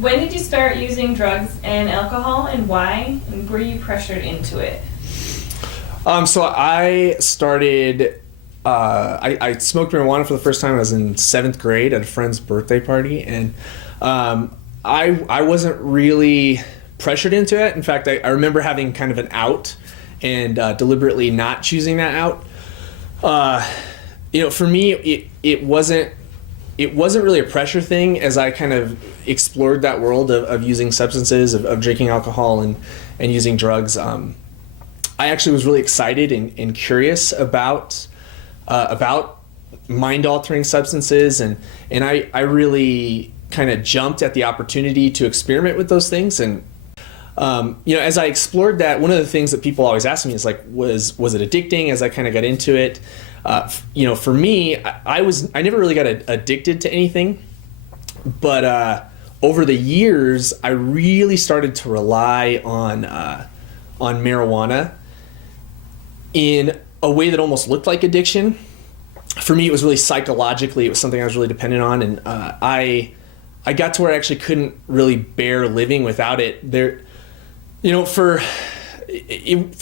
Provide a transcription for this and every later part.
When did you start using drugs and alcohol, and why? And were you pressured into it? So I started. I smoked marijuana for the first time. I was in 7th grade at a friend's birthday party, and I wasn't really pressured into it. In fact, I remember having kind of an out and deliberately not choosing that out. For me, it wasn't really a pressure thing as I kind of explored that world of using substances, of drinking alcohol and using drugs. I actually was really excited and curious about mind-altering substances, and I really kind of jumped at the opportunity to experiment with those things. And as I explored that, one of the things that people always ask me is like, was it addicting? As I kind of got into it, for me, I never really got addicted to anything, but over the years, I really started to rely on marijuana in a way that almost looked like addiction. For me, it was really psychologically, it was something I was really dependent on, and I got to where I actually couldn't really bear living without it. For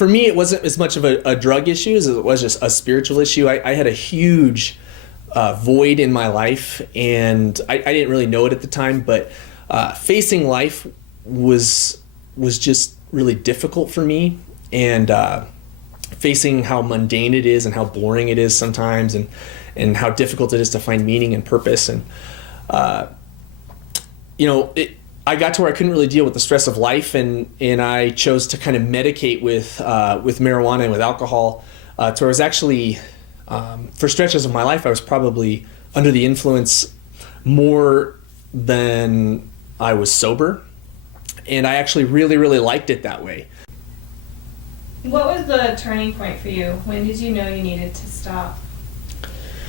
me, it wasn't as much of a drug issue as it was just a spiritual issue. I had a huge void in my life, and I didn't really know it at the time, but facing life was just really difficult for me, and facing how mundane it is and how boring it is sometimes, and how difficult it is to find meaning and purpose. And I got to where I couldn't really deal with the stress of life, and I chose to kind of medicate with marijuana and with alcohol, to where I was actually, for stretches of my life, I was probably under the influence more than I was sober, and I actually really, really liked it that way. What was the turning point for you? When did you know you needed to stop?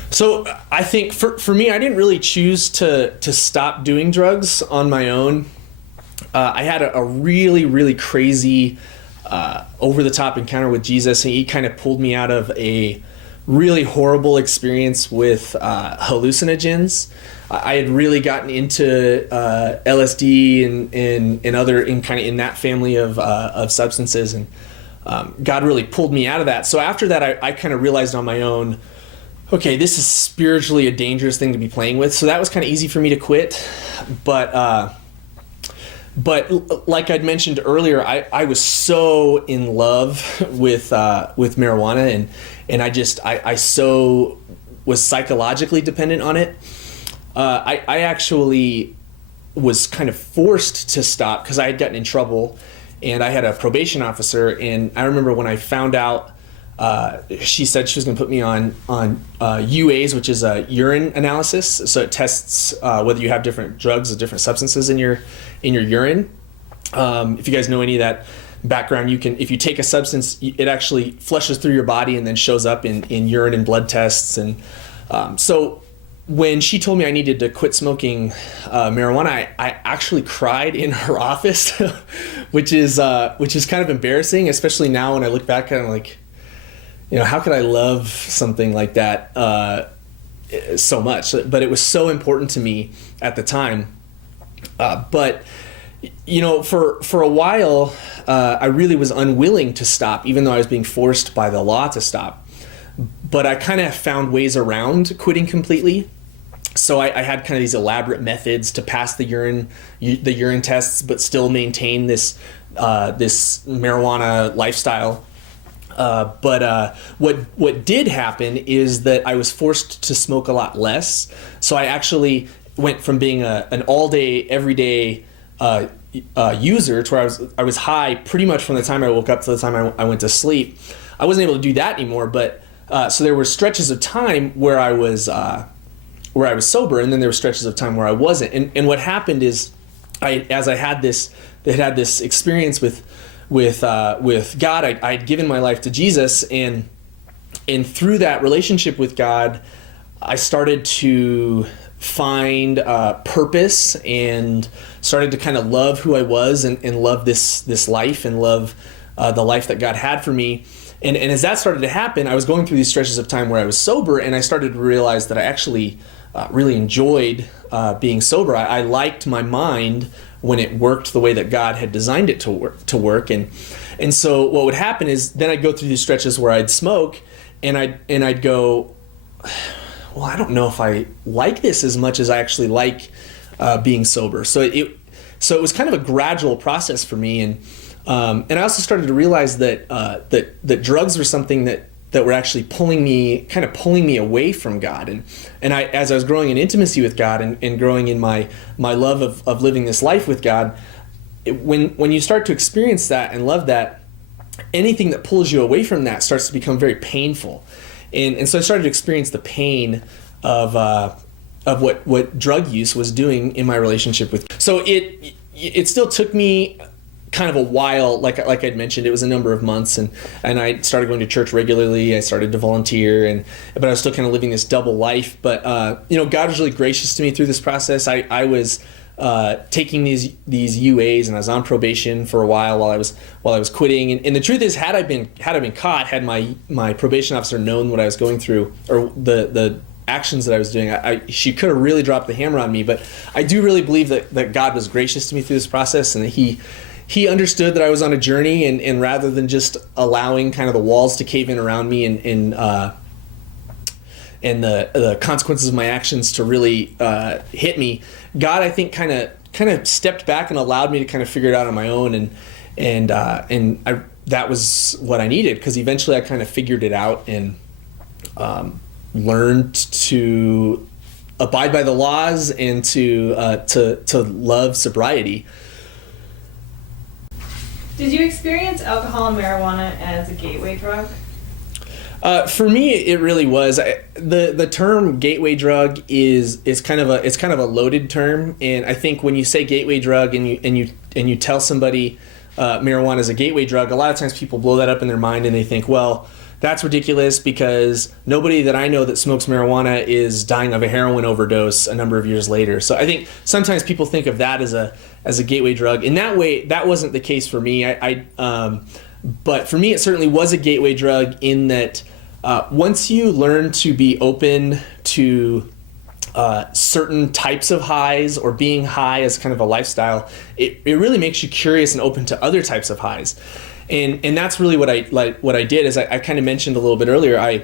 So I think for me, I didn't really choose to stop doing drugs on my own. I had a really, really crazy over-the-top encounter with Jesus, and he kind of pulled me out of a really horrible experience with hallucinogens. I had really gotten into LSD and other in that family of substances, and God really pulled me out of that. So after that, I kind of realized on my own, okay, this is spiritually a dangerous thing to be playing with. So that was kind of easy for me to quit. But like I'd mentioned earlier, I was so in love with marijuana, and I so was psychologically dependent on it. I actually was kind of forced to stop because I had gotten in trouble, and I had a probation officer, and I remember when I found out, she said she was going to put me on UAs, which is a urine analysis. So it tests whether you have different drugs or different substances in your urine. If you guys know any of that background, if you take a substance, it actually flushes through your body and then shows up in urine and blood tests. And so when she told me I needed to quit smoking marijuana, I actually cried in her office, which is kind of embarrassing, especially now when I look back and I'm like, how could I love something like that so much? But it was so important to me at the time. But for a while, I really was unwilling to stop, even though I was being forced by the law to stop. But I kind of found ways around quitting completely. So I had kind of these elaborate methods to pass the urine tests, but still maintain this marijuana lifestyle. But what did happen is that I was forced to smoke a lot less. So I actually went from being an all-day, everyday user to where I was high pretty much from the time I woke up to the time I went to sleep. I wasn't able to do that anymore, but so there were stretches of time where I was sober, and then there were stretches of time where I wasn't. And what happened is, as I had this experience with God, I had given my life to Jesus, and through that relationship with God, I started to find purpose and started to kind of love who I was and love this life and love the life that God had for me. And as that started to happen, I was going through these stretches of time where I was sober, and I started to realize that I actually really enjoyed being sober. I liked my mind when it worked the way that God had designed it to work. And so what would happen is then I'd go through these stretches where I'd smoke, and I'd go, well, I don't know if I like this as much as I actually like being sober. So it was kind of a gradual process for me, and I also started to realize that that drugs were something that were actually pulling me away from God. And I, as I was growing in intimacy with God and growing in my love of living this life with God, when you start to experience that and love that, anything that pulls you away from that starts to become very painful. And so I started to experience the pain of what drug use was doing in my relationship with. So it still took me kind of a while, like I'd mentioned, it was a number of months, and I started going to church regularly. I started to volunteer, but I was still kind of living this double life. But God was really gracious to me through this process. I was taking these UAs, and I was on probation for a while while I was quitting. And the truth is, had I been caught, had my probation officer known what I was going through, or the actions that I was doing, she could have really dropped the hammer on me. But I do really believe that God was gracious to me through this process, and that He understood that I was on a journey, and rather than just allowing kind of the walls to cave in around me and the consequences of my actions to really hit me, God, I think, kind of stepped back and allowed me to kind of figure it out on my own, and that was what I needed, because eventually I kind of figured it out and learned to abide by the laws and to love sobriety. Did you experience alcohol and marijuana as a gateway drug? For me, it really was. The term gateway drug is kind of a loaded term, and I think when you say gateway drug and you tell somebody marijuana is a gateway drug, a lot of times people blow that up in their mind and they think, well, that's ridiculous because nobody that I know that smokes marijuana is dying of a heroin overdose a number of years later. So I think sometimes people think of that as a gateway drug. In that way, that wasn't the case for me. But for me, it certainly was a gateway drug in that once you learn to be open to certain types of highs, or being high as kind of a lifestyle, it really makes you curious and open to other types of highs. And that's really what I did. As I kind of mentioned a little bit earlier, I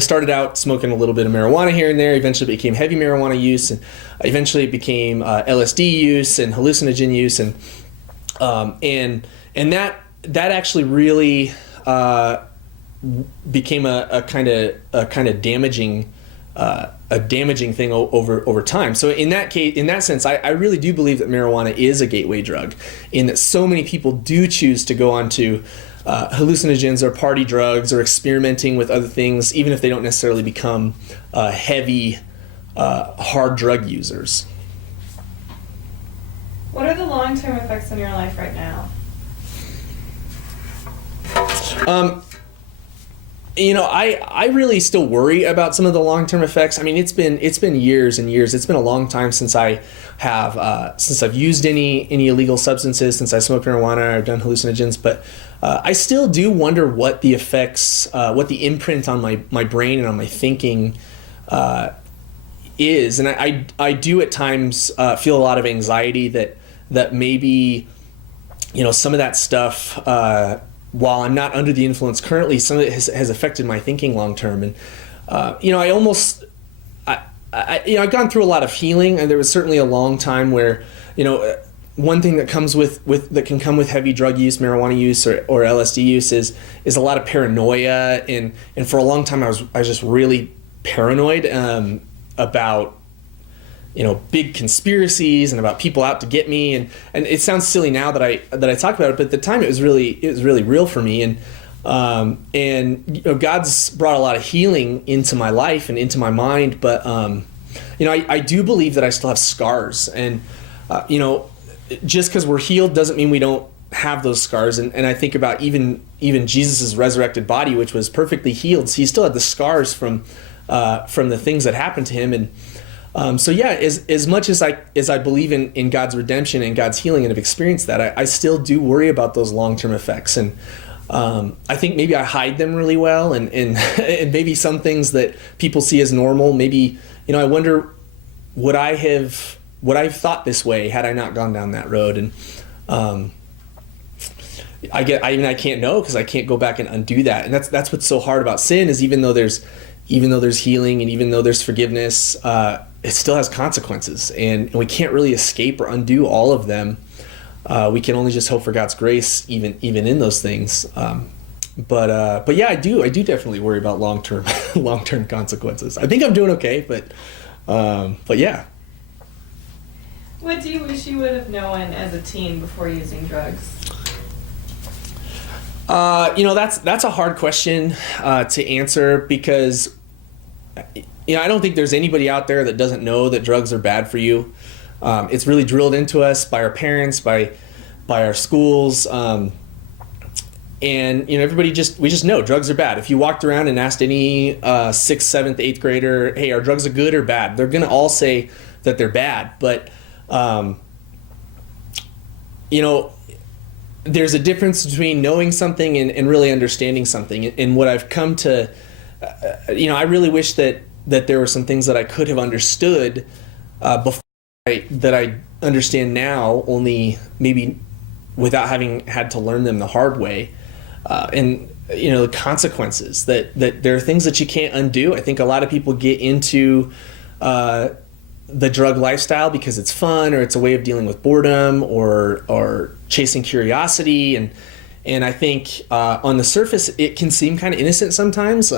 started out smoking a little bit of marijuana here and there. Eventually it became heavy marijuana use, and eventually it became LSD use and hallucinogen use, and that actually really became a kind of damaging thing over time. So in that sense, I really do believe that marijuana is a gateway drug, in that so many people do choose to go on to hallucinogens or party drugs or experimenting with other things, even if they don't necessarily become heavy, hard drug users. What are the long-term effects on your life right now? I really still worry about some of the long-term effects. I mean, it's been years and years. It's been a long time since I've used any illegal substances, since I smoked marijuana or done hallucinogens. But I still do wonder what the effects, what the imprint on my brain and on my thinking is. And I do at times feel a lot of anxiety that maybe, some of that stuff, while I'm not under the influence currently, some of it has affected my thinking long term. And I've gone through a lot of healing, and there was certainly a long time where, one thing that comes that can come with heavy drug use, marijuana use, or LSD use is a lot of paranoia, and for a long time I was just really paranoid about big conspiracies and about people out to get me, and it sounds silly now that I talk about it, but at the time it was really real for me, and God's brought a lot of healing into my life and into my mind, but I do believe that I still have scars, and just because we're healed doesn't mean we don't have those scars, and I think about even Jesus's resurrected body, which was perfectly healed, so he still had the scars from the things that happened to him, and so yeah, as much as I believe in God's redemption and God's healing and have experienced that, I still do worry about those long-term effects, and I think maybe I hide them really well, and maybe some things that people see as normal, maybe I wonder, would I have thought this way had I not gone down that road? And I can't know, because I can't go back and undo that. And that's what's so hard about sin, is even though there's healing and even though there's forgiveness, it still has consequences, and we can't really escape or undo all of them. We can only just hope for God's grace, even in those things. But yeah, I do definitely worry about long-term consequences. I think I'm doing okay, but yeah. What do you wish you would have known as a teen before using drugs? That's a hard question to answer, because I don't think there's anybody out there that doesn't know that drugs are bad for you. It's really drilled into us by our parents, by our schools, and everybody we just know drugs are bad. If you walked around and asked any 6th, 7th, 8th grader, hey, are drugs good or bad? They're gonna all say that they're bad. But there's a difference between knowing something and really understanding something. And what I've come to, I really wish that there were some things that I could have understood before that I understand now, only maybe without having had to learn them the hard way. And the consequences, that there are things that you can't undo. I think a lot of people get into the drug lifestyle because it's fun, or it's a way of dealing with boredom, or chasing curiosity, and I think on the surface it can seem kind of innocent sometimes.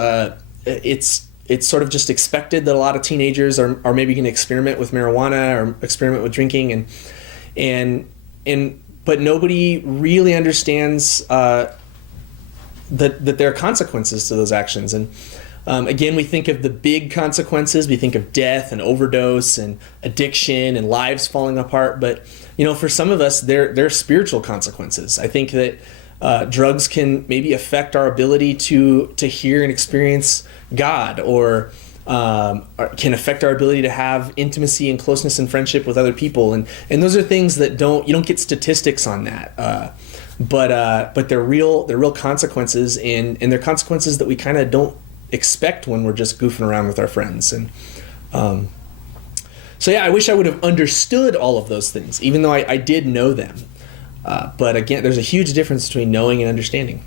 It's sort of just expected that a lot of teenagers are maybe going to experiment with marijuana or experiment with drinking, but nobody really understands that there are consequences to those actions. And again, we think of the big consequences. We think of death and overdose and addiction and lives falling apart. But, for some of us, there are spiritual consequences. I think that drugs can maybe affect our ability to hear and experience God, or can affect our ability to have intimacy and closeness and friendship with other people. And those are things that you don't get statistics on that. But they're real consequences, and they're consequences that we kind of don't expect when we're just goofing around with our friends. And so yeah, I wish I would have understood all of those things, even though I did know them. But again, there's a huge difference between knowing and understanding.